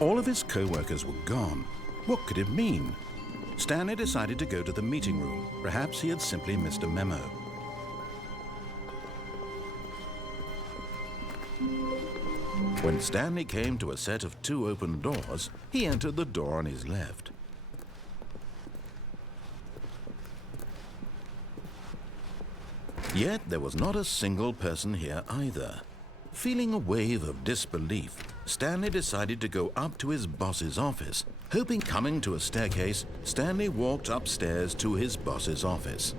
All of his co-workers were gone. What could it mean? Stanley decided to go to the meeting room. Perhaps he had simply missed a memo. When Stanley came to a set of 2 open doors, he entered the door on his left. Yet there was not a single person here either. Feeling a wave of disbelief, Stanley decided to go up to his boss's office. Coming to a staircase, Stanley walked upstairs to his boss's office.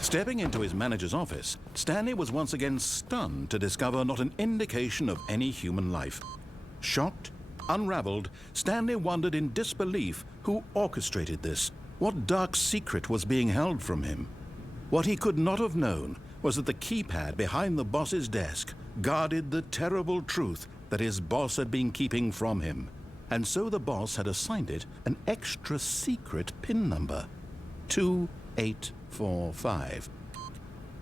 Stepping into his manager's office, Stanley was once again stunned to discover not an indication of any human life. Shocked, unraveled, Stanley wondered in disbelief who orchestrated this. What dark secret was being held from him? What he could not have known was that the keypad behind the boss's desk guarded the terrible truth that his boss had been keeping from him. And so the boss had assigned it an extra secret PIN number, 2845.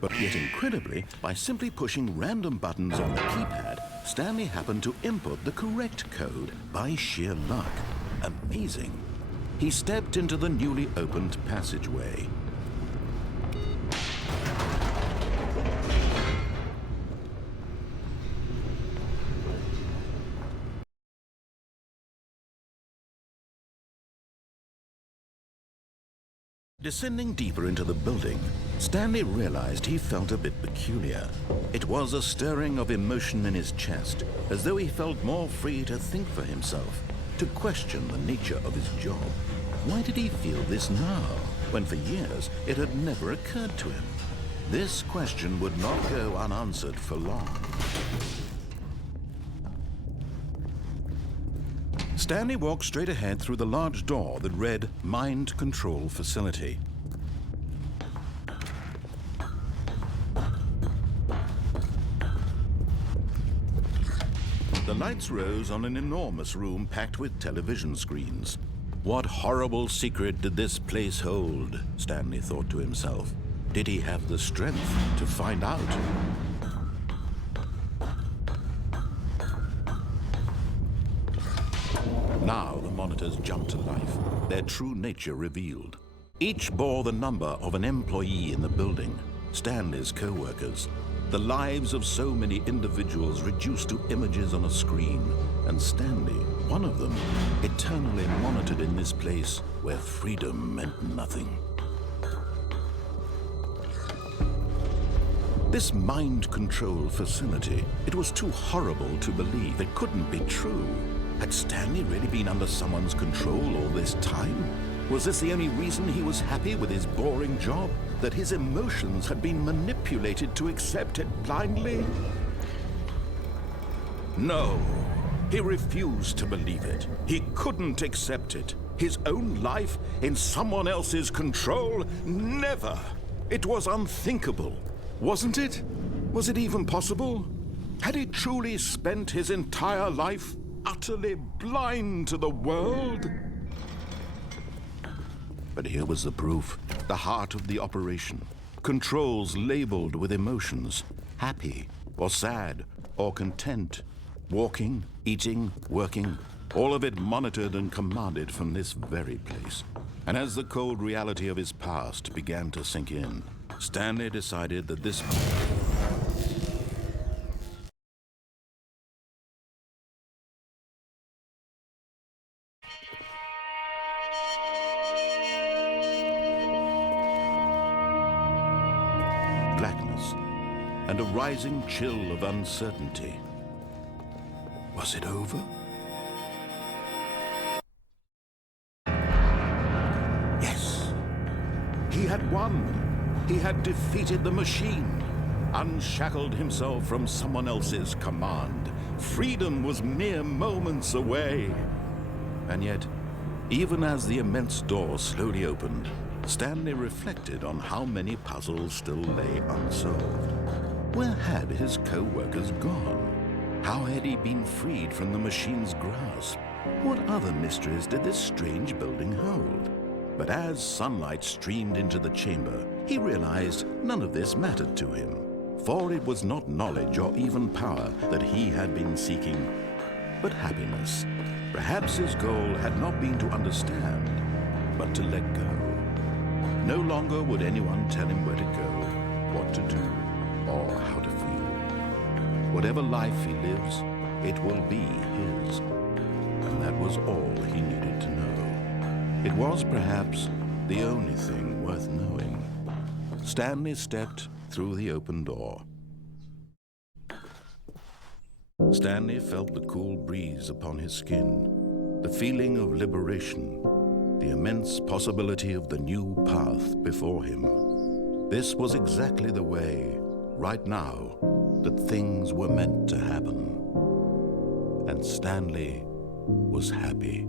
But yet incredibly, by simply pushing random buttons on the keypad, Stanley happened to input the correct code by sheer luck. Amazing. He stepped into the newly opened passageway. Descending deeper into the building, Stanley realized he felt a bit peculiar. It was a stirring of emotion in his chest, as though he felt more free to think for himself, to question the nature of his job. Why did he feel this now, when for years it had never occurred to him? This question would not go unanswered for long. Stanley walked straight ahead through the large door that read Mind Control Facility. The lights rose on an enormous room packed with television screens. What horrible secret did this place hold? Stanley thought to himself. Did he have the strength to find out? Now the monitors jumped to life, their true nature revealed. Each bore the number of an employee in the building, Stanley's co-workers. The lives of so many individuals reduced to images on a screen, and Stanley, one of them, eternally monitored in this place where freedom meant nothing. This mind control facility, it was too horrible to believe. It couldn't be true. Had Stanley really been under someone's control all this time? Was this the only reason he was happy with his boring job? That his emotions had been manipulated to accept it blindly? No, he refused to believe it. He couldn't accept it. His own life in someone else's control? Never! It was unthinkable. Wasn't it? Was it even possible? Had he truly spent his entire life utterly blind to the world? But here was the proof, the heart of the operation. Controls labeled with emotions, happy or sad or content. Walking, eating, working, all of it monitored and commanded from this very place. And as the cold reality of his past began to sink in, Stanley decided that this... blackness and a rising chill of uncertainty. Was it over? Yes. He had won. He had defeated the machine, unshackled himself from someone else's command. Freedom was mere moments away. And yet, even as the immense door slowly opened, Stanley reflected on how many puzzles still lay unsolved. Where had his co-workers gone? How had he been freed from the machine's grasp? What other mysteries did this strange building hold? But as sunlight streamed into the chamber, he realized none of this mattered to him, for it was not knowledge or even power that he had been seeking, but happiness. Perhaps his goal had not been to understand, but to let go. No longer would anyone tell him where to go, what to do, or how to feel. Whatever life he lives, it will be his. And that was all he needed to know. It was perhaps the only thing worth knowing. Stanley stepped through the open door. Stanley felt the cool breeze upon his skin, the feeling of liberation, the immense possibility of the new path before him. This was exactly the way, right now, that things were meant to happen. And Stanley was happy.